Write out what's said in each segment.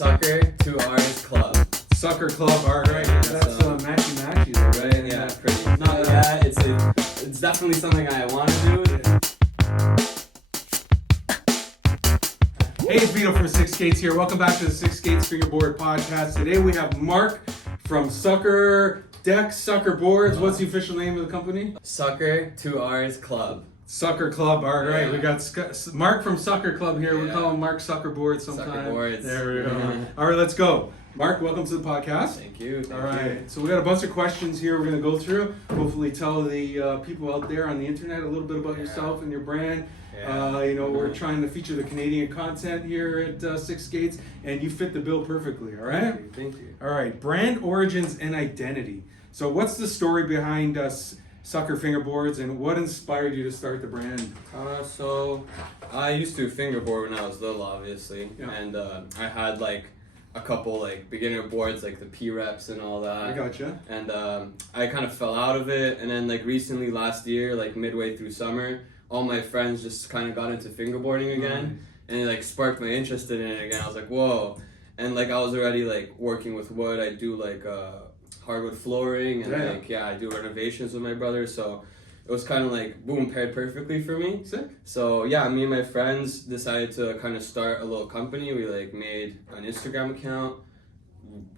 Suckerrclub. Suckerrclub, alright. That's matchy there, right? Yeah, pretty. Not yeah, it's definitely something I want to do. Hey, it's Vito from 6Skates here. Welcome back to the 6Skates Fingerboard Podcast. Today we have Mark from Suckerrclub. What's the official name of the company? Suckerrclub. Suckerrclub, alright. Yeah. We got Mark from Suckerrclub here. Yeah. We call him Mark Suckerboards sometimes. Suckerboards. There we go. Alright, let's go. Mark, welcome to the podcast. Thank you. All right, so we got a bunch of questions here we're going to go through. Hopefully tell the people out there on the internet a little bit about yourself and your brand. We're trying to feature the Canadian content here at 6Skates, and you fit the bill perfectly, all right? Thank you. All right, brand origins and identity. So what's the story behind Sucker Fingerboards, and what inspired you to start the brand? So I used to fingerboard when I was little, obviously, Yeah. and I had like a couple like beginner boards, like the P-reps and all that. I gotcha. And I kind of fell out of it, and then like recently last year, like midway through summer, all my friends just kind of got into fingerboarding again, and it like sparked my interest in it again. I was like, whoa. And like I was already like working with wood. I do like hardwood flooring, and I do renovations with my brother, so it was kind of like boom, paired perfectly for me. Sick. So yeah, me and my friends decided to kind of start a little company. We like made an Instagram account,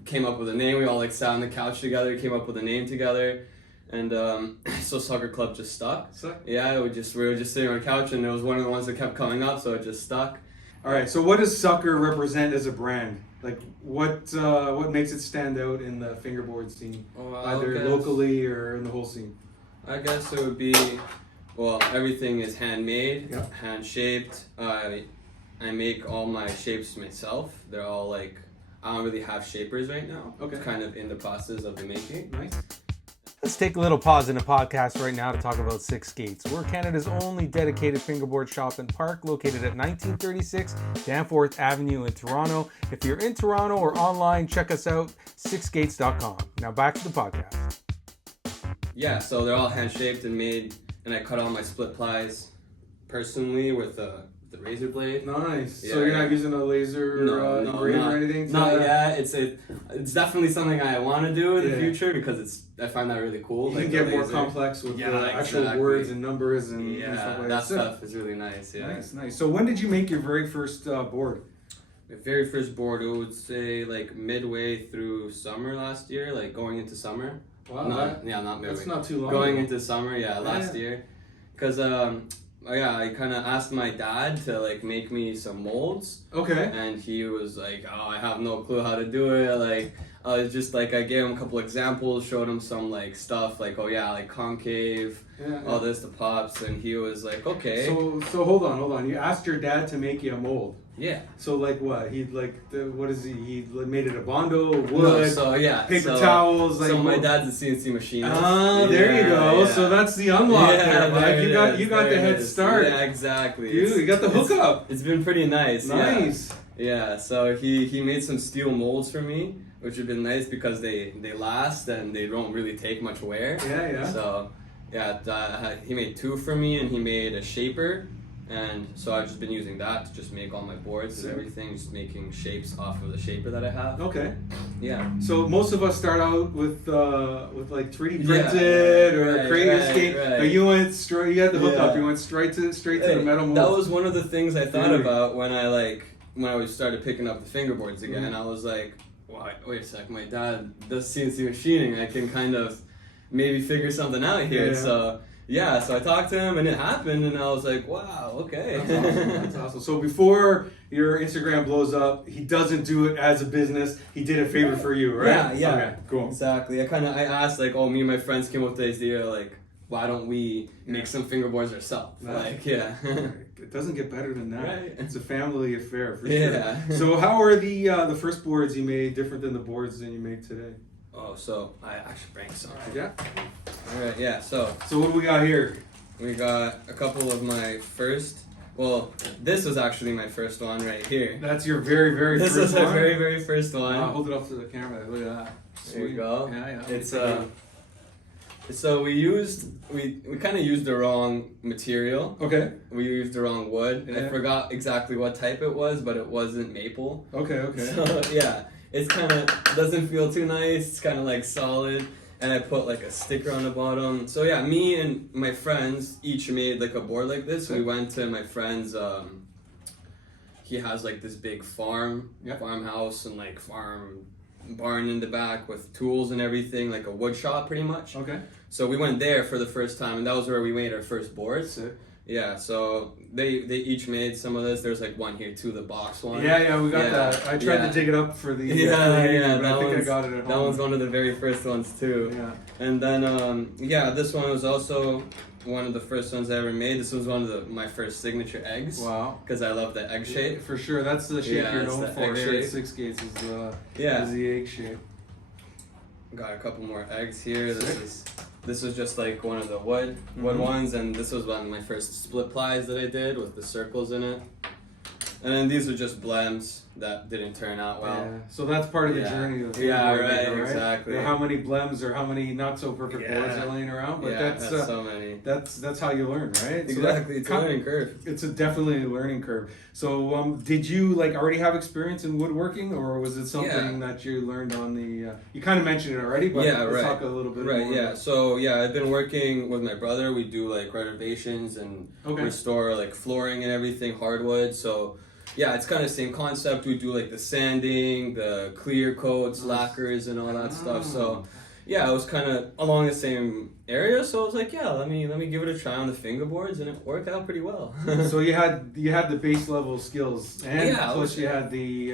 came up with a name. We all like sat on the couch together, came up with a name together, and so Suckerrclub just stuck. Yeah, we were just sitting on the couch, and it was one of the ones that kept coming up, so it just stuck. All right, so what does Sucker represent as a brand? Like what makes it stand out in the fingerboard scene, either locally or in the whole scene? I guess it would be, well, everything is handmade, hand-shaped. I make all my shapes myself. They're all like, I don't really have shapers right now. Okay. It's kind of in the process of the making. Nice. Let's take a little pause in the podcast right now to talk about 6Skates. We're Canada's only dedicated fingerboard shop and park located at 1936 Danforth Avenue in Toronto. If you're in Toronto or online, check us out, 6skates.com. Now back to the podcast. Yeah, so they're all hand-shaped and made, and I cut all my split plies personally with the razor blade. Nice. Yeah, so you're not using a laser engrave or anything? Not yet. It's definitely something I want to do in the future because I find that really cool. You can get more complex with the actual words and numbers and stuff like that. Stuff is really nice. Yeah. Nice. So when did you make your very first board? My very first board, I would say like midway through summer last year, like going into summer. Wow. Not midway. That's not too long. Going into summer, last year. Because I kind of asked my dad to like make me some molds. Okay. And he was like, "Oh, I have no clue how to do it." Like, I was just like, I gave him a couple examples, showed him some like stuff, like like concave, all this, the pops, and he was like, "Okay." So hold on. You asked your dad to make you a mold. Yeah. So like what? He what is he? He made it a bondo, wood, paper towels. Like, so my dad's a CNC machinist. There you go. Yeah. So that's the unlock there, Mike. There You got the head start. Yeah, exactly. You got the hookup. It's been pretty nice. Nice. Yeah. So he made some steel molds for me, which have been nice because they last and they don't really take much wear. Yeah. So he made two for me, and he made a shaper. And so I've just been using that to just make all my boards and everything, just making shapes off of the shaper that I have. Okay. Yeah. So most of us start out with like 3D printed or creating a skate. Right. You went straight. You got the hookup. You went straight to the metal mold. That was one of the things I thought about when I started picking up the fingerboards again. Mm-hmm. I was like, wait a sec. My dad does CNC machining. I can kind of maybe figure something out here. So I talked to him, and it happened, and I was like, wow, okay. That's awesome. So before your Instagram blows up, he doesn't do it as a business. He did a favor for you, right? Yeah. Okay, cool. Exactly. I asked, like, me and my friends came up with the idea, like, why don't we make some fingerboards ourselves? Nice. It doesn't get better than that. Right. It's a family affair, for sure. So how are the first boards you made different than the boards that you make today? Oh, so I actually bring some. Yeah. All right. Yeah. So what do we got here? We got a couple of my first. Well, this was actually my first one right here. That's your very, very first one? This was my very, very first one. Hold it up to the camera. Look at that. There you go. Yeah. It's So we kind of used the wrong material. Okay. We used the wrong wood. Yeah. I forgot exactly what type it was, but it wasn't maple. Okay. So yeah, it's kind of doesn't feel too nice. It's kind of like solid. And I put like a sticker on the bottom. So yeah, me and my friends each made like a board like this. We went to my friend's, he has like this big farmhouse and like farm barn in the back with tools and everything, like a wood shop pretty much. Okay. So we went there for the first time, and that was where we made our first boards. Sick. Yeah, so they each made some of this. There's like one here too, the box one. Yeah, we got that. I tried to dig it up for the but I think I got it at home. That one's one of the very first ones too. Yeah. And then this one was also one of the first ones I ever made. This was one of my first signature eggs. Wow. Because I love the egg shape. For sure, that's the shape you're known for egg here at shape. 6Skates is the egg shape. Got a couple more eggs here. This was just like one of the wood ones, and this was one of my first split plies that I did with the circles in it. And then these are just blems that didn't turn out well. Yeah. So that's part of the journey of the right? right? Exactly. How many blems or how many not so perfect boards are laying around, but that's so many. That's how you learn, right? Exactly. It's a learning curve. It's definitely a learning curve. So did you like already have experience in woodworking, or was it something that you learned on the? You kind of mentioned it already, but let's talk a little bit more. Right. Yeah. So I've been working with my brother. We do like renovations and restore like flooring and everything, hardwood. So. Yeah, it's kind of the same concept. We do like the sanding, the clear coats, lacquers, and all that stuff. So, yeah, it was kind of along the same area. So I was like, let me give it a try on the fingerboards, and it worked out pretty well. So you had the base level skills, and plus you had the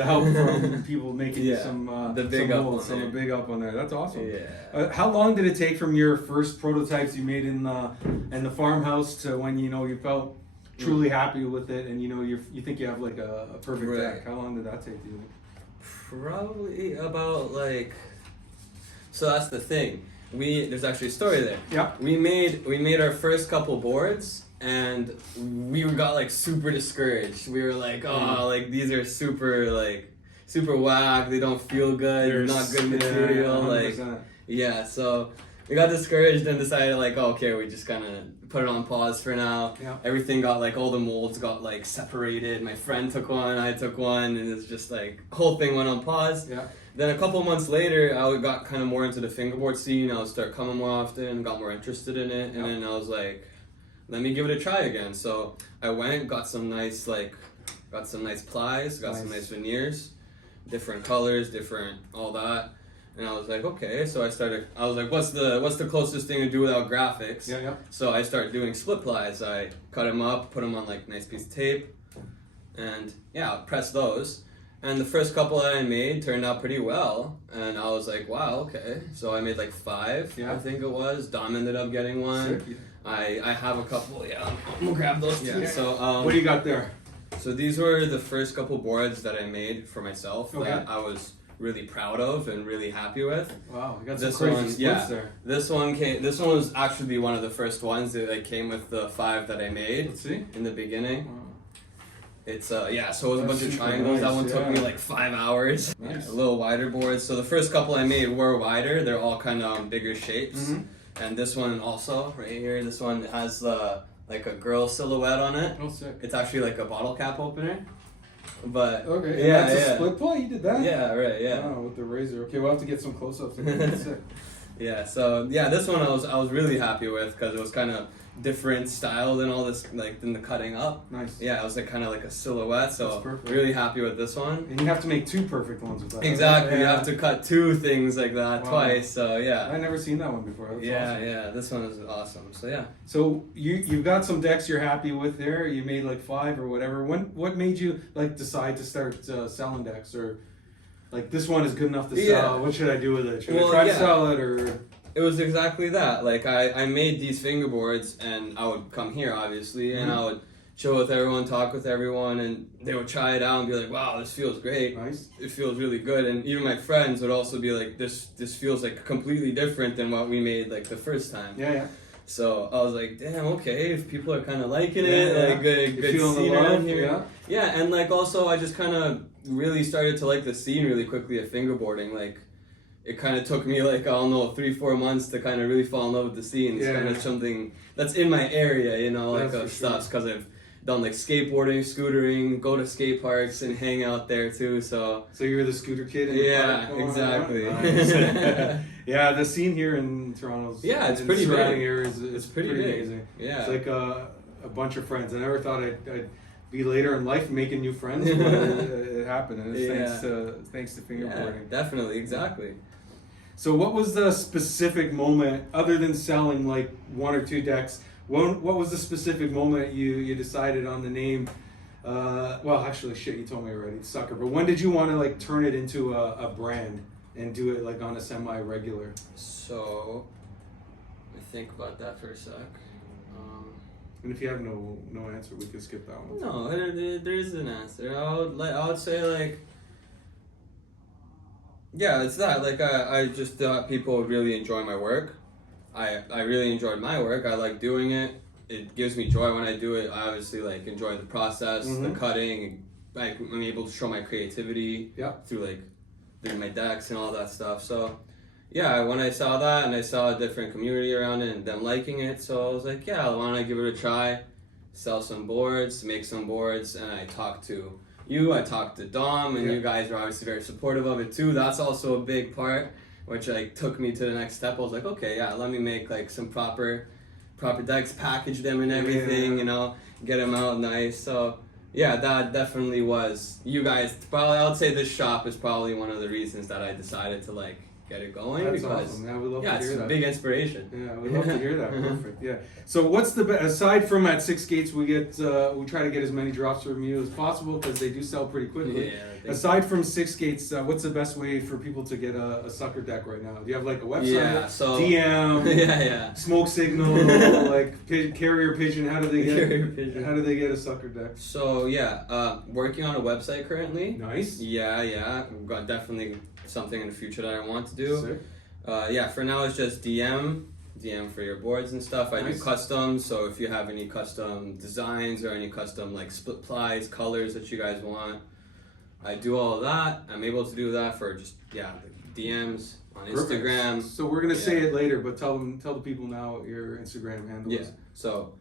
help from people making some big up on there. That's awesome. Yeah. How long did it take from your first prototypes you made in the farmhouse to when you felt truly happy with it, and you think you have like a perfect deck? How long did that take you? Probably about so that's the thing. There's actually a story there. Yeah. We made our first couple boards, and we got like super discouraged. We were like, like these are super whack. They don't feel good. They're not good material. 100%. So we got discouraged and decided we just kind of put it on pause for now. Yeah. Everything got all the molds got separated. My friend took one, I took one, and it's just whole thing went on pause. Yeah. Then a couple months later, I got kind of more into the fingerboard scene. I would start coming more often, got more interested in it, and then I was like, let me give it a try again. So I went, got some nice plies, got some nice veneers, different colors, different all that. And I was like, okay. So I was like, what's the closest thing to do without graphics? Yeah. So I started doing split plies. I cut them up, put them on nice piece of tape, and press those. And the first couple that I made turned out pretty well. And I was like, wow, okay. So I made 5, I think it was. Dom ended up getting one. Sick. I have a couple. Yeah, I'm gonna grab those too. Yeah. So what do you got there? So these were the first couple boards that I made for myself that I was really proud of and really happy with. Wow, you got some crazy splits there. This one was actually one of the first ones that came with the 5 that I made. Let's see. In the beginning. Wow. It's so it was a bunch of triangles. That one took me 5 hours. Nice. A little wider boards. So the first couple I made were wider. They're all kind of bigger shapes. Mm-hmm. And this one also, right here, this one has a girl silhouette on it. Oh, sick. It's actually a bottle cap opener. But okay, that's a split ply. You did that? Yeah, right. Yeah. Wow, with the razor. Okay, we'll have to get some close-ups. That's sick. Yeah. So this one I was really happy with because it was kind of different style than all this than the cutting up. Nice. Yeah, it was kind of a silhouette. So really happy with this one. And you have to make 2 perfect ones with that. Exactly. Right? You have to cut 2 things like that twice. So yeah. I've never seen that one before. That's awesome. Yeah. This one is awesome. So yeah. So you've got some decks you're happy with there. You made 5 or whatever. What made you decide to start selling decks, or this one is good enough to sell? What should I do with it? Should I try to sell it, or? It was exactly that. I made these fingerboards, and I would come here obviously, and I would chill with everyone, talk with everyone, and they would try it out and be like, wow, this feels great. Nice. It feels really good. And even my friends would also be like, this feels completely different than what we made the first time. Yeah. So I was like, damn, okay, if people are kind of liking it, good scene around here. Yeah, and also I just kind of really started to like the scene really quickly of fingerboarding. it kind of took me like, I don't know, 3-4 months to kind of really fall in love with the scene. It's kind of something that's in my area, you know, like of stuff, because I've done like skateboarding, scootering, go to skate parks and hang out there too. So you're the scooter kid in the park? Exactly. Nice. Yeah, the scene here in Toronto's it's pretty surrounding big. areas. It's pretty amazing. Yeah, it's like a bunch of friends. I never thought I'd be later in life making new friends, but it happened, and it's thanks to fingerboarding. Yeah, definitely, exactly. So what was the specific moment, other than selling like 1 or 2 decks, what was the specific moment you decided on the name? Well, actually, shit, you told me already, Sucker. But when did you want to like turn it into a brand and do it like on a semi-regular? So, I think about that for a sec. And if you have no answer, we can skip that one. No, there is an answer. I would say like, yeah, it's that. Like I just thought people would really enjoy my work. I really enjoyed my work. I like doing it. It gives me joy when I do it. I obviously like enjoy the process, the cutting. Like I'm able to show my creativity through my decks and all that stuff. So yeah, when I saw that and I saw a different community around it and them liking it, so I was like, yeah, why don't I give it a try? Sell some boards, make some boards, and I talked to you, I talked to Dom, and you guys are obviously very supportive of it too. That's also a big part, which like took me to the next step. I was like, okay, yeah, let me make like some proper decks, package them and everything, you know, get them out nice. So yeah, that definitely was, you guys, probably, I would say this shop is probably one of the reasons that I decided to like get it going. That's because awesome. Yeah, we love to hear it's that. a big inspiration. Yeah, we love to hear that. Perfect. Yeah. So what's the aside from at 6Skates, we try to get as many drops from you as possible because they do sell pretty quickly. Yeah. Aside from 6Skates, what's the best way for people to get a sucker deck right now? Do you have like a website? Yeah. So DM. Smoke signal, like carrier pigeon. How do they get? How do they get a sucker deck? So yeah, working on a website currently. Nice. Yeah. We've got definitely something in the future that I want to do. Sick. Yeah, for now it's just DM for your boards and stuff. I do custom, so if you have any custom designs or any custom like split plies, colors that you guys want, I do all of that. I'm able to do that for just DMs on Instagram. So we're gonna say it later, but tell the people now what your Instagram handle is. So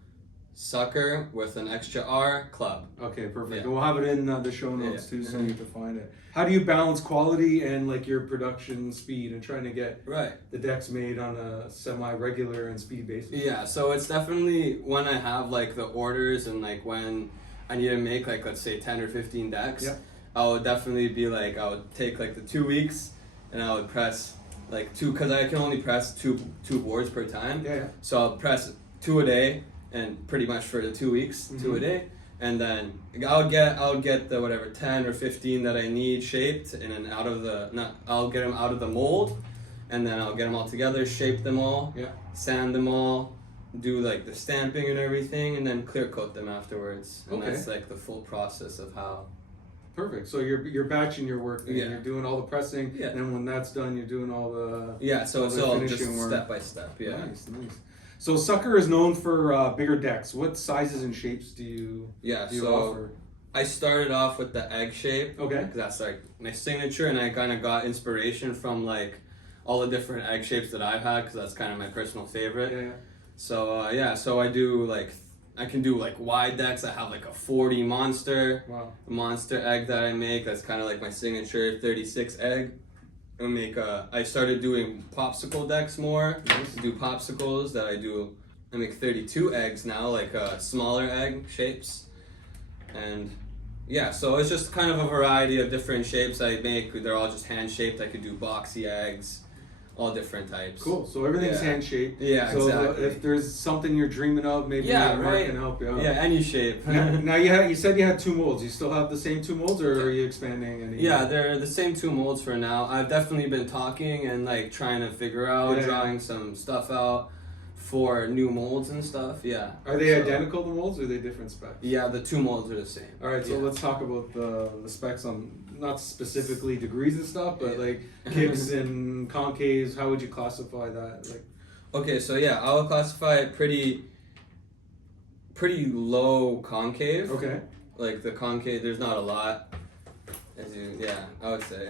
Sucker with an extra R Club. Okay, perfect. And we'll have it in the show notes too, so you can find it. How do you balance quality and like your production speed and trying to get the decks made on a semi-regular and speed basis? Yeah, so it's definitely when I have like the orders and like when I need to make like, let's say 10 or 15 decks, I would definitely be like, I would take like the 2 weeks and I would press like 2, because I can only press two boards per time. So I'll press 2 a day, and pretty much for the 2 weeks, 2 a day. And then I'll get the whatever 10 or 15 that I need shaped, and then I'll get them out of the mold, and then I'll get them all together, shape them all, sand them all, do like the stamping and everything, and then clear coat them afterwards. And that's like the full process of how. Perfect. So you're batching your work, and you're doing all the pressing, and then when that's done, you're doing all the So it's all just step by step. Nice. So Sucker is known for bigger decks. What sizes and shapes do you offer? I started off with the egg shape. Okay. Because that's like my signature, and I kind of got inspiration from like all the different egg shapes that I've had, because that's kind of my personal favorite. So so I do like, I can do like wide decks. I have like a 40 monster egg that I make. That's kind of like my signature 36 egg. I started doing popsicle decks more. Do popsicles that I make 32 eggs now, like smaller egg shapes. And so it's just kind of a variety of different shapes I make. They're all just hand shaped. I could do boxy eggs, all different types. Cool. So everything's hand shaped. Yeah, so exactly. If there's something you're dreaming of, maybe Mark can help you out. Yeah, any shape. Now you said you had 2 molds. You still have the same 2 molds, or are you expanding any? Yeah, they're the same 2 molds for now. I've definitely been talking and like trying to figure out, drawing some stuff out for new molds and stuff. Are they identical, the molds, or are they different specs? Yeah, the 2 molds are the same. All right, so let's talk about the specs on not specifically degrees and stuff, but like kicks and concaves. How would you classify that? Like, okay, so I would classify it pretty low concave. Okay. Like the concave, there's not a lot. I would say.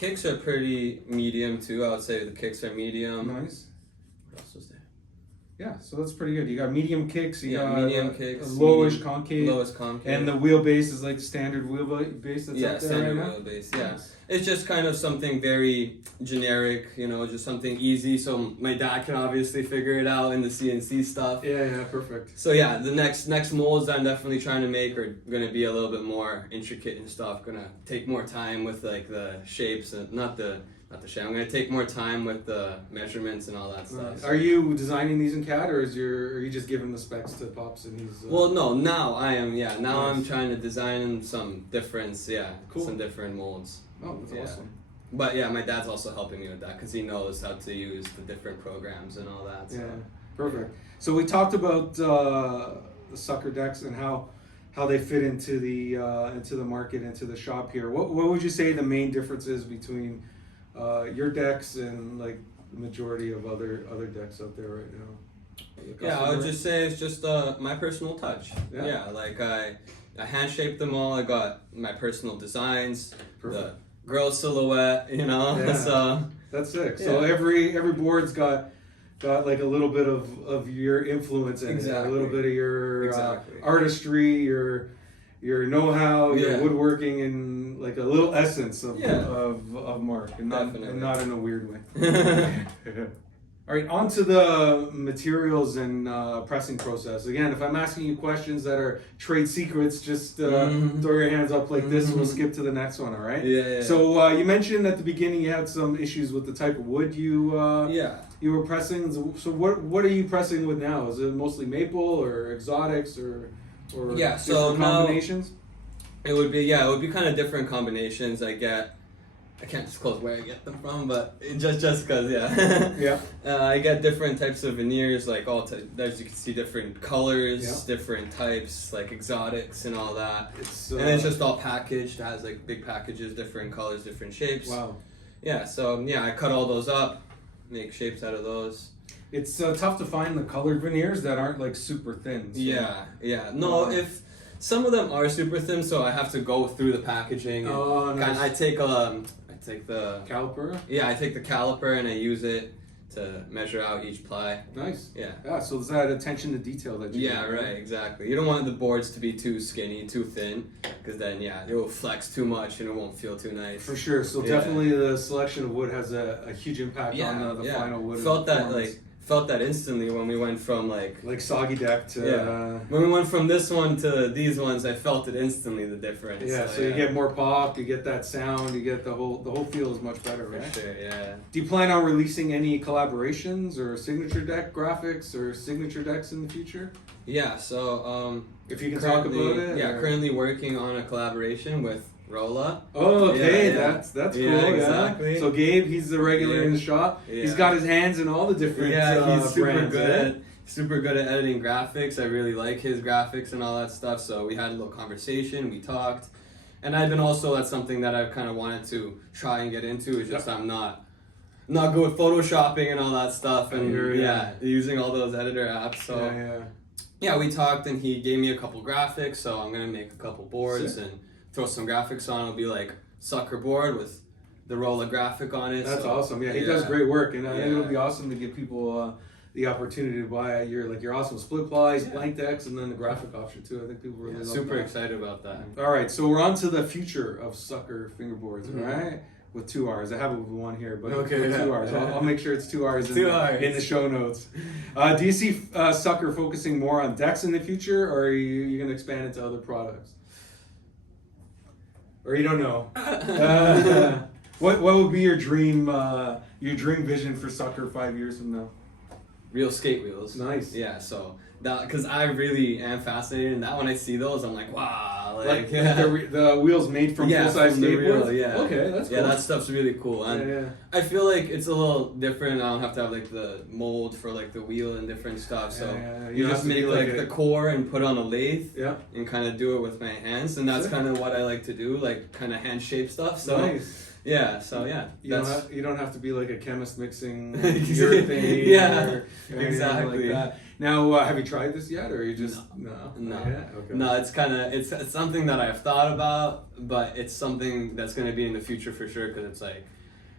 Kicks are pretty medium too. I would say the kicks are medium. Nice. What else was there? Yeah, so that's pretty good. You got medium kicks, you got medium kicks, lowish concave, lowest concave, and the wheelbase is like the standard wheelbase that's up there standard right now? wheelbase. Yeah, Nice. it's just kind of something very generic, you know, just something easy. So my dad can obviously figure it out in the CNC stuff. Yeah, perfect. So yeah, the next molds I'm definitely trying to make are gonna be a little bit more intricate and stuff. Gonna take more time with like the shapes and not the shape. I'm gonna take more time with the measurements and all that stuff. Are you designing these in CAD, or are you just giving the specs to Pops and he's? Well, no. Now I am. Yeah. Now Nice. I'm trying to design some different. Yeah. Cool. Some different molds. Oh, that's Yeah. awesome. But yeah, my dad's also helping me with that because he knows how to use the different programs and all that. So. Yeah, perfect. So we talked about the Sucker decks and how they fit into the market, into the shop here. What would you say the main difference is between your decks and like the majority of other decks out there right now? Yeah, I would just say it's just my personal touch. Yeah. Yeah, like I hand shaped them all. I got my personal designs, Perfect. the girl silhouette, you know. Yeah. So That's sick. So Yeah. every board's got like a little bit of your influence in it, a Exactly. little bit of your Exactly. artistry, your know-how, your Yeah. woodworking, and like a little essence of Yeah. of Mark, and Definitely. not in a weird way. All right, on to the materials and pressing process. Again, if I'm asking you questions that are trade secrets, just throw your hands up like this, and we'll skip to the next one, all right? Yeah. So you mentioned at the beginning you had some issues with the type of wood you were pressing. So what are you pressing with now? Is it mostly maple or exotics or Yeah, so different now- combinations? It would be kind of different combinations. I can't disclose where I get them from, but just because Yeah. I get different types of veneers, like as you can see, different colors, Yeah. different types, like exotics and all that. It's And it's just all packaged. It has like big packages, different colors, different shapes. wow. Yeah, so I cut all those up, make shapes out of those. It's tough to find the colored veneers that aren't like super thin. So. Yeah. No, if some of them are super thin, so I have to go through the packaging. And Oh, nice. I take the Caliper. I take the caliper and I use it to measure out each ply. Nice. Yeah. Yeah. So there's that attention to detail that you. Yeah, right, exactly. You don't want the boards to be too skinny, too thin, because then it will flex too much and it won't feel too nice. For sure. So Yeah. definitely the selection of wood has a huge impact on the final wood. Felt that instantly when we went from like soggy deck to when we went from this one to these ones. I felt it instantly, the difference. so you get more pop, you get that sound, you get the whole feel is much better, for right? sure, yeah. Do you plan on releasing any collaborations or signature deck graphics or signature decks in the future? Yeah, so If you can talk about it. Yeah, or- currently working on a collaboration with Rolla. Oh, okay, Yeah. that's cool. Yeah, Yeah, exactly. So Gabe, he's the regular in the shop. Yeah. He's got his hands in all the different. He's super brands, good. Super good at editing graphics. I really like his graphics and all that stuff. So we had a little conversation. We talked, and that's something that I've kind of wanted to try and get into. It's just I'm not good with photoshopping and all that stuff, and using all those editor apps. So we talked, and he gave me a couple graphics. So I'm gonna make a couple boards and throw some graphics on. It'll be like Sucker board with the Rolla graphic on it. That's so, awesome. Yeah, he does great work, and I think it'll Yeah. be awesome to give people the opportunity to buy your awesome split plies, blank decks, and then the graphic option too. I think people really love super that. excited about that. All right, so we're on to the future of Sucker Fingerboards, all right? With 2 R's. I have it with 1 here, but with 2 R's. I'll make sure it's 2 R's in the show notes. Do you see Sucker focusing more on decks in the future, or are you going to expand into other products? Or you don't know? What would be your dream vision for Sucker 5 years from now? Real skate wheels. Nice. Yeah, so that, because I really am fascinated in that. When I see those, I'm like, wow. Like the wheels made from full-size from the skateboards? reel, yeah. Okay, that's cool. Yeah, that stuff's really cool. And I feel like it's a little different. I don't have to have like the mold for like the wheel and different stuff. So you don't just have to make be like the core and put on a lathe and kind of do it with my hands. And that's kind of what I like to do, like kind of hand shape stuff. So nice. Yeah, so yeah. You don't have to be like a chemist mixing Exactly. urethane Yeah, or anything exactly. like that. Now, have you tried this yet, or you just no? No. Yeah? Okay. No, it's something that I've thought about, but it's something that's going to be in the future for sure because it's like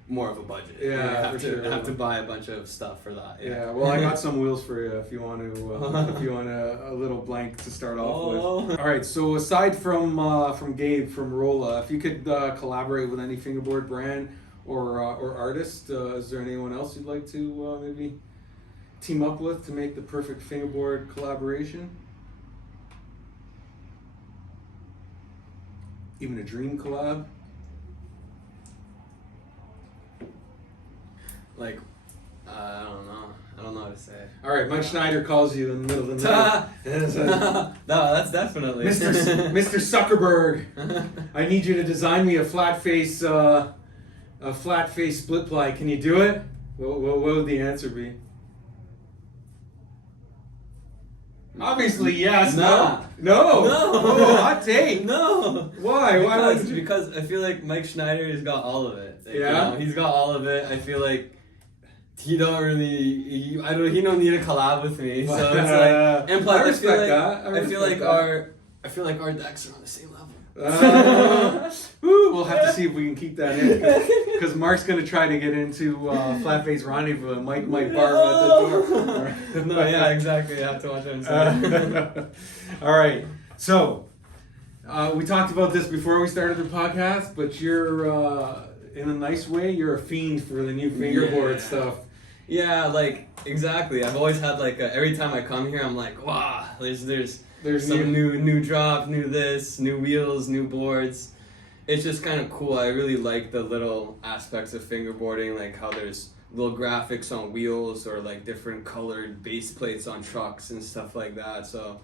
more of a budget. Yeah, I have to buy a bunch of stuff for that. Yeah, well, I got some wheels for you if you want to. If you want a little blank to start off with. All right. So aside from Gabe from Rolla, if you could collaborate with any fingerboard brand or artist, is there anyone else you'd like to maybe team up with to make the perfect fingerboard collaboration? Even a dream collab? Like, I don't know what to say. All right, Mike Schneider calls you in the middle of the night. No, that's definitely Mr. Zuckerberg. I need you to design me a flat face split ply. Can you do it? What would the answer be? Obviously, yes. Nah. No. No. Oh, hot take. No. Why? Why? Because I feel like Mike Schneider has got all of it. Like, Yeah? he's got all of it. I feel like he don't need a collab with me. So it's like, and plus I respect that. I feel like our decks are on the same level. We'll have to see if we can keep that in, because Mark's gonna try to get into flat face rendezvous, and Mike might barb at the door. No, yeah, exactly. I have to watch what I'm saying. All right, so we talked about this before we started the podcast, but you're in a nice way, you're a fiend for the new fingerboard stuff. Yeah, like exactly. I've always had like every time I come here, I'm like, wow, there's some new drop, new this, new wheels, new boards. It's just kind of cool. I really like the little aspects of fingerboarding, like how there's little graphics on wheels or like different colored base plates on trucks and stuff like that. So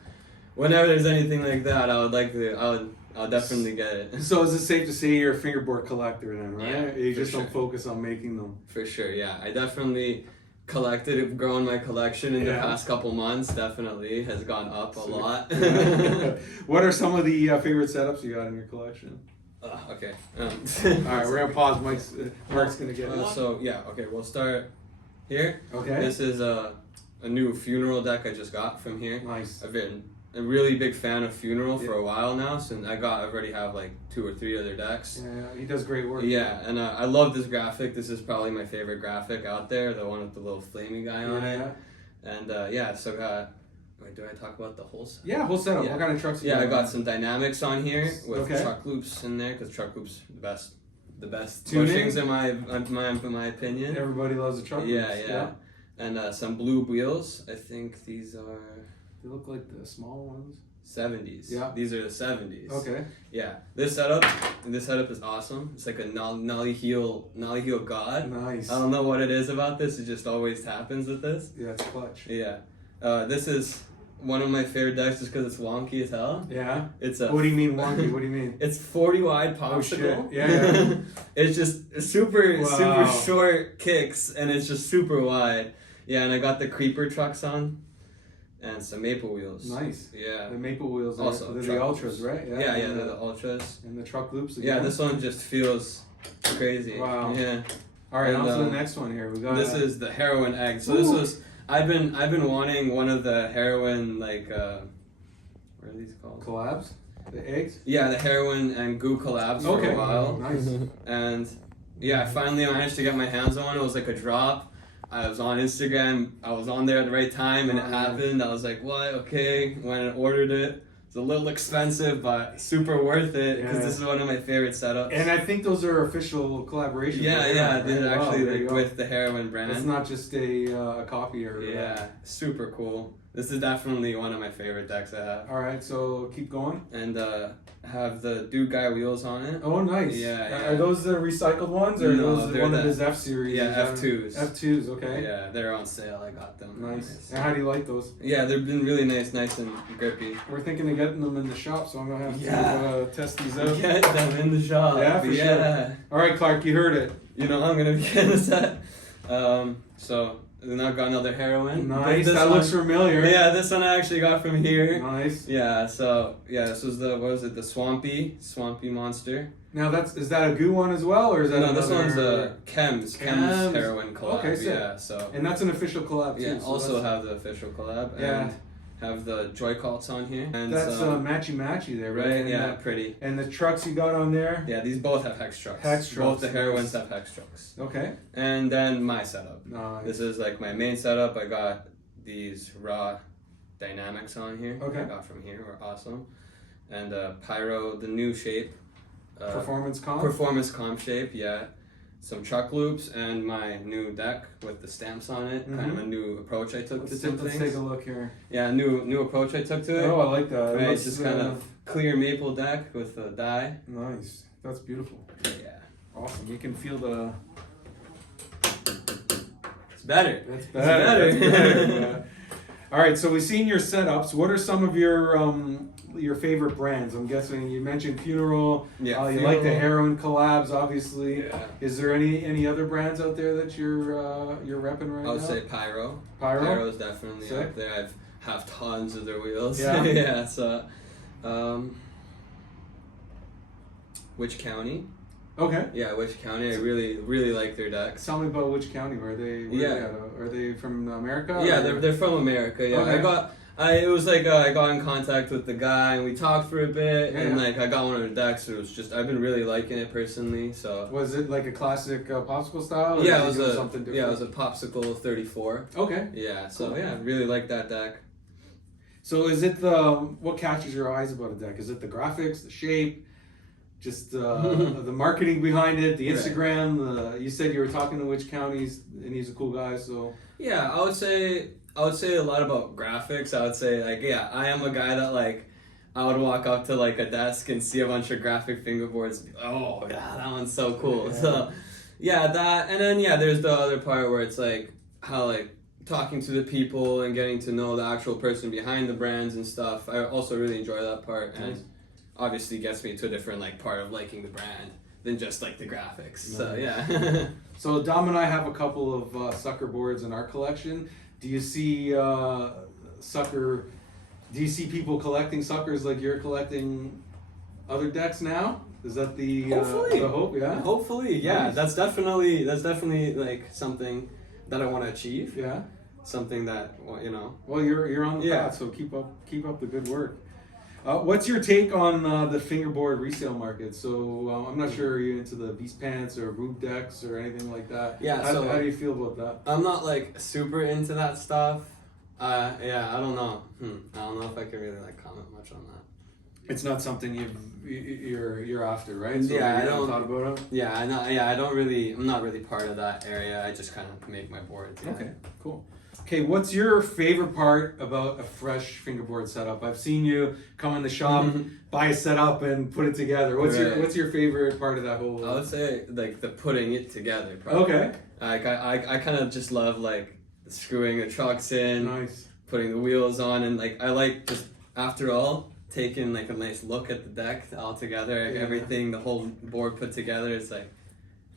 whenever there's anything like that, I'll definitely get it. So is it safe to say you're a fingerboard collector then, right? Yeah, you just for don't focus on making them. For sure, yeah. I definitely grown my collection in the past couple months. Definitely has gone up a lot. What are some of the favorite setups you got in your collection? Okay. All right, we're gonna pause. Mark's gonna get it. So yeah, okay. We'll start here. Okay. This is a new funeral deck I just got from here. Nice. I've been a really big fan of funeral for a while now, so I already have like 2 or 3 other decks. Yeah, he does great work. Yeah, and I love this graphic. This is probably my favorite graphic out there, the one with the little flamey guy on it. And so got. Wait, do I talk about the whole set? Yeah, whole setup. Yeah. What kind of trucks? I got some dynamics on here with Okay. truck loops in there because truck loops the best Tuning? bushings in my opinion. Everybody loves the truck. Yeah. And some blue wheels. I think these are They look like the small ones. 70s. Yeah. These are the 70s. Okay. Yeah. This setup is awesome. It's like a nollie heel god. Nice. I don't know what it is about this. It just always happens with this. Yeah, it's clutch. Yeah. This is one of my favorite decks just because it's wonky as hell. Yeah. It's What do you mean wonky? What do you mean? It's 40 wide popsicle. Oh shit. Yeah. It's just super Wow. short kicks and it's just super wide. Yeah, and I got the creeper trucks on and some maple wheels. Nice. Yeah. The maple wheels. Also, they're the truck ultras, loops. right? Yeah, they're the ultras. And the truck loops. Yeah, Again. this one just feels crazy. Wow. Yeah. All right, and, on to the next one here. We got. This is the heroin egg. So this was I've been wanting one of the heroin like what are these called? Collabs? The eggs? Yeah, the heroin and goo collabs for a while. Nice. And yeah, I finally managed to get my hands on one. It was like a drop. I was on Instagram. I was on there at the right time and it happened. I was like, what? Okay. Went and ordered it. It's a little expensive, but super worth it because this is one of my favorite setups. And I think those are official collaborations. Yeah, they're actually there you like go. with the heroin brand. It's not just a copy or. Yeah, super cool. This is definitely one of my favorite decks I have. All right, so keep going. And have the Dude Guy wheels on it. Oh, nice. Yeah. Are those the recycled ones, or No, are those they're one of the- his F series? Yeah, F2s. F2s, okay. Yeah, they're on sale. I got them. Nice. And how do you like those? Yeah, they've been really nice and grippy. We're thinking of getting them in the shop, so I'm gonna have to test these out. Get them in the shop. Yeah, for sure. All right, Clark, you heard it. You know I'm gonna be getting a set. So And I've got another heroin. Nice. This That one, looks familiar. Yeah, this one I actually got from here. Nice. Yeah, so this was the Swampy Monster. Now is that a goo one as well, or is that No, this another- one's a Chem's heroin collab. Okay, sick. Yeah, so And that's an official collab too. yeah, so also that's- have the official collab Yeah. and have the Joy Cults on here. And That's matchy there, right? right, And yeah, pretty. And the trucks you got on there. Yeah, these both have hex trucks. Hex trucks, Both the heroines have hex trucks. Okay. And then my setup. Nice. This is like my main setup. I got these raw dynamics on here. Okay. I got from here. Were awesome. And Pyro, the new shape. Performance comp. Performance comp shape, yeah. Some chuck loops and my new deck with the stamps on it. Kind of a new approach I took to some Let's things. take a look here. Yeah, new approach I took to it. Oh, I like that. Right, It it's looks, just kind of clear maple deck with a dye. nice. That's beautiful. Yeah. Awesome. You can feel the. It's better. That's It's better. better. That's better. Yeah. All right. So we've seen your setups. What are some of your favorite brands? I'm guessing you mentioned Funeral. Yeah, You like the Funeral. heroin collabs, obviously. Yeah. Is there any other brands out there that you're repping right now? I would say Pyro. Pyro? Pyro's definitely Sick. up there. I've have tons of their wheels. Yeah. Yeah. So, which county? Okay. Yeah, which county? I really like their decks. Tell me about which county. Where they at? Are they from America? Yeah, or- they're from America. Yeah, Okay. it was like I got in contact with the guy and we talked for a bit Yeah, and yeah. like I got one of the decks. It was just I've been really liking it personally. So Was it like a classic popsicle style? Or yeah, did it you was do a something different? yeah, it was a popsicle 34. Okay. Yeah, so Cool. yeah, I really like that deck. So is it what catches your eyes about a deck? Is it the graphics, the shape, just the marketing behind it, the Right. Instagram? You said you were talking to which counties, and he's a cool guy. So Yeah, I would say a lot about graphics. I would say like yeah, I am a guy that like I would walk up to like a desk and see a bunch of graphic fingerboards. And be, oh yeah, that one's so cool. Yeah. So yeah, that and then yeah, there's the other part where it's like how like talking to the people and getting to know the actual person behind the brands and stuff. I also really enjoy that part and Nice. obviously gets me to a different like part of liking the brand than just like the graphics. So Nice. yeah. So Dom and I have a couple of Sucker boards in our collection. Do you see Sucker? Do you see people collecting Suckers like you're collecting other decks now? Is that the Hopefully. the hope? Yeah. Hopefully, yeah. Nice. That's definitely like something that I want to achieve. Yeah. Something that well, you know. Well, you're on the Yeah. path, so keep up the good work. What's your take on the fingerboard resale market? So I'm not sure, are you into the Beast Pants or Rube decks or anything like that? Yeah, How, so- how do you feel about that? I'm not like super into that stuff. Yeah, I don't know. I don't know if I can really like comment much on that. It's not something you're after, right? So Yeah, I you haven't don't- thought about it. Yeah, I know. Yeah, I'm not really part of that area. I just kind of make my boards. Yeah. Okay, cool. Okay, what's your favorite part about a fresh fingerboard setup? I've seen you come in the shop, buy a setup, and put it together. Right. What's your favorite part of that whole? I would say like the putting it together. Probably. Okay, Like I kind of just love like screwing the trucks in. nice. Putting the wheels on and like I like just after all taking like a nice look at the deck all together, like, Yeah. everything, the whole board put together. It's like,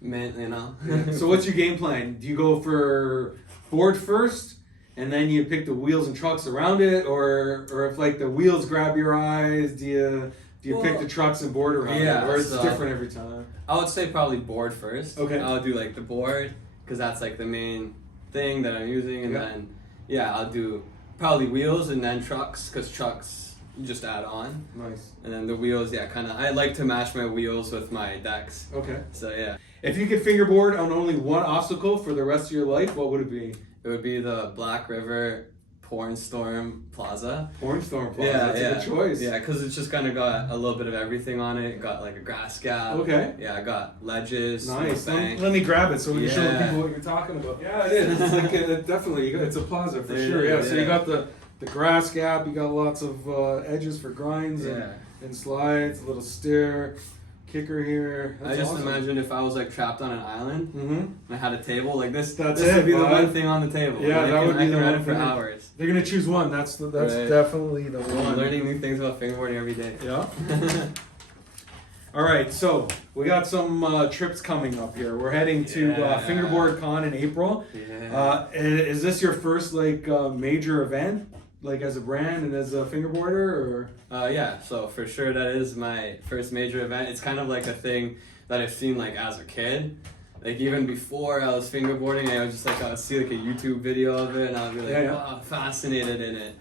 man, you know. So what's your game plan? Do you go for board first, and then you pick the wheels and trucks around it, or if like the wheels grab your eyes, do you pick Well, the trucks and board around yeah, it, or it's so- different every time? I would say probably board first. Okay. I would do like the board because that's like the main thing that I'm using, and Yeah. then yeah, I'll do probably wheels and then trucks because trucks you just add on, Nice. and then the wheels. Yeah, kind of. I like to match my wheels with my decks. Okay. So yeah. If you could fingerboard on only one obstacle for the rest of your life, what would it be? It would be the Black River Porn Storm Plaza. Hornstorm Plaza. That's a good choice. Yeah, because it's just kind of got a little bit of everything on it. It got like a grass gap. Okay. Yeah, I got ledges. Nice. bank. Let me grab it so we can show the Yeah. people what you're talking about. Yeah, it is. It's like definitely, it's a plaza for Yeah, sure. Yeah. So you yeah. got the grass gap. You got lots of edges for grinds Yeah. and slides. A little stair, kicker here. I just imagine if I was like trapped on an island Mm-hmm. and I had a table like this. That's this it, would be the bud. one thing on the table. Yeah, And that would be I the can run one it for thing. hours. They're gonna choose one. That's Right. definitely the I'm one. learning new things about fingerboarding every day. Yeah. All right, so we got some trips coming up here. We're heading to Fingerboard Con in April. Yeah. Is this your first major event, like as a brand and as a fingerboarder, or? Yeah, so for sure that is my first major event. It's kind of like a thing that I've seen like as a kid. Like even before I was fingerboarding, I was just like, I would see like a YouTube video of it and I'd be like, wow, fascinated in it.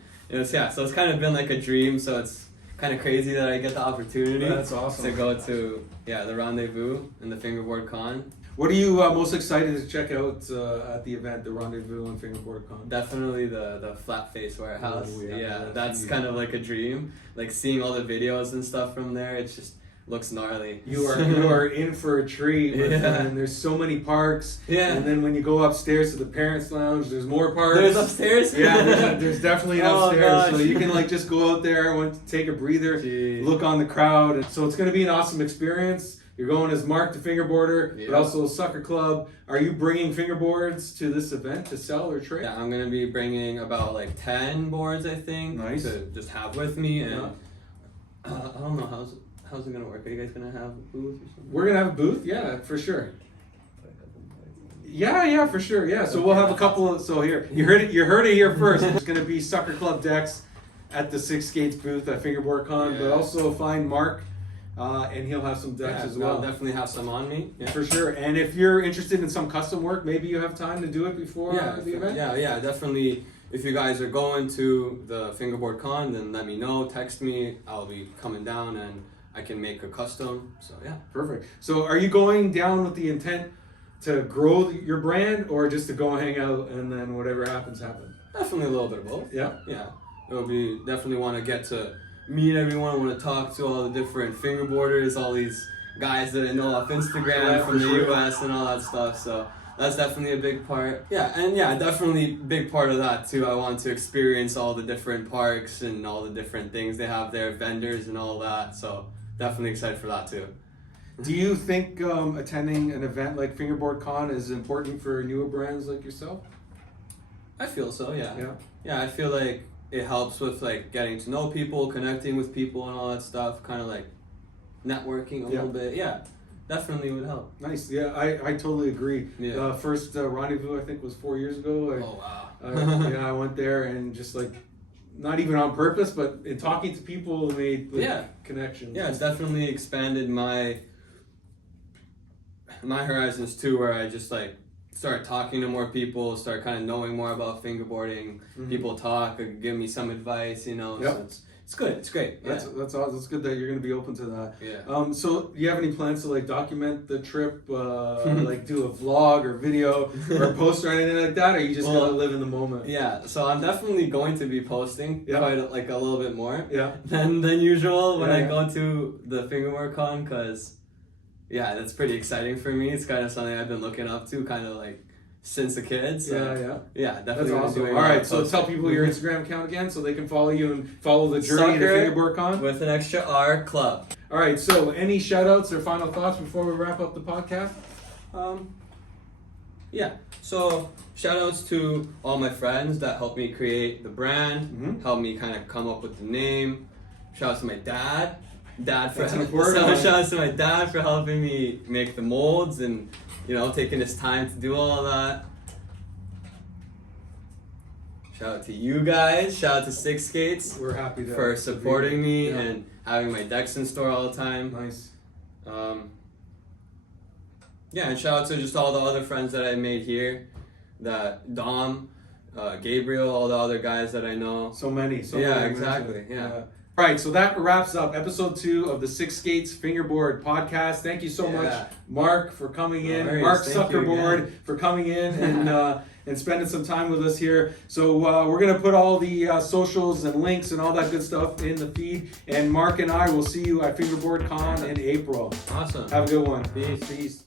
So it's kind of been like a dream, so it's kind of crazy that I get the opportunity That's awesome. to go to the Rendezvous and the Fingerboard Con. What are you most excited to check out at the event, the Rendezvous and Fingerboard Con? Definitely the flat face warehouse. Oh, yeah, That's kind of like a dream. Like seeing all the videos and stuff from there, it just looks gnarly. You are in for a treat, my friend. There's so many parks. Yeah. And then when you go upstairs to the parents' lounge, there's more parks. There's upstairs? Yeah, there's definitely an upstairs. Gosh. So you can just go out there, take a breather, look on the crowd. And so it's going to be an awesome experience. You're going as Mark the fingerboarder, but also Suckerrclub. Are you bringing fingerboards to this event to sell or trade? Yeah, I'm going to be bringing about 10 boards, I think, Nice. to just have with me. And I don't know, how's it going to work? Are you guys going to have a booth or something? We're going to have a booth, yeah, for sure. Yeah, for sure. Yeah, so we'll have a couple of, so here, you heard it here first. There's going to be Suckerrclub decks at the 6Skates booth at Fingerboard Con, but also find Mark, and he'll have some decks as well. I'll definitely have some on me. Yeah. For sure. And if you're interested in some custom work, maybe you have time to do it before the event? Yeah, definitely. If you guys are going to the Fingerboard Con, then let me know, text me. I'll be coming down and I can make a custom. So yeah. Perfect. So are you going down with the intent to grow your brand or just to go and hang out and then whatever happens, happens? Definitely a little bit of both. Yeah? Yeah. It'll be definitely want to get to meet everyone. I want to talk to all the different fingerboarders, all these guys that I know off Instagram from the US and all that stuff. So that's definitely a big part. Yeah, and definitely big part of that too. I want to experience all the different parks and all the different things they have there, vendors and all that. So definitely excited for that too. Do you think attending an event like Fingerboard Con is important for newer brands like yourself? I feel so, yeah. Yeah. Yeah, I feel like it helps with getting to know people, connecting with people and all that stuff, kind of networking a little bit. Yeah, definitely would help. Nice. Yeah, I totally agree. Yeah. First Rendezvous I think was 4 years ago. Oh wow. I went there and just not even on purpose, but in talking to people made connections. Yeah, it's definitely expanded my horizons too, where I just start talking to more people, start kind of knowing more about fingerboarding. Mm-hmm. People talk, give me some advice, So it's good. It's great. That's awesome. That's good that you're going to be open to that. Yeah. So do you have any plans to document the trip, do a vlog or video or a post or anything like that, or you just gonna live in the moment? Yeah. So I'm definitely going to be posting quite a little bit more than usual when I go to the Fingerboard Con, because that's pretty exciting for me. It's kind of something I've been looking up to, kind of since a kid. So yeah, definitely. That's awesome. All right, so tell people your Instagram account again so they can follow you and follow the journey to Fingerboard Con. With an extra R Club. All right, so any shout outs or final thoughts before we wrap up the podcast? Yeah, so shout outs to all my friends that helped me create the brand, helped me kind of come up with the name. Shout out to my dad. Shout out to my dad for helping me make the molds and taking his time to do all that. Shout out to you guys. Shout out to 6Skates. We're happy for supporting me and having my decks in store all the time. Nice. And shout out to just all the other friends that I made here. That Dom, Gabriel, all the other guys that I know. So many. Exactly. Yeah. All right, so that wraps up episode 2 of the 6Skates Fingerboard Podcast. Thank you so much, Mark, for coming in. Mark Suckerboard for coming in and spending some time with us here. So we're going to put all the socials and links and all that good stuff in the feed. And Mark and I will see you at Fingerboard Con in April. Awesome. Have a good one. Peace.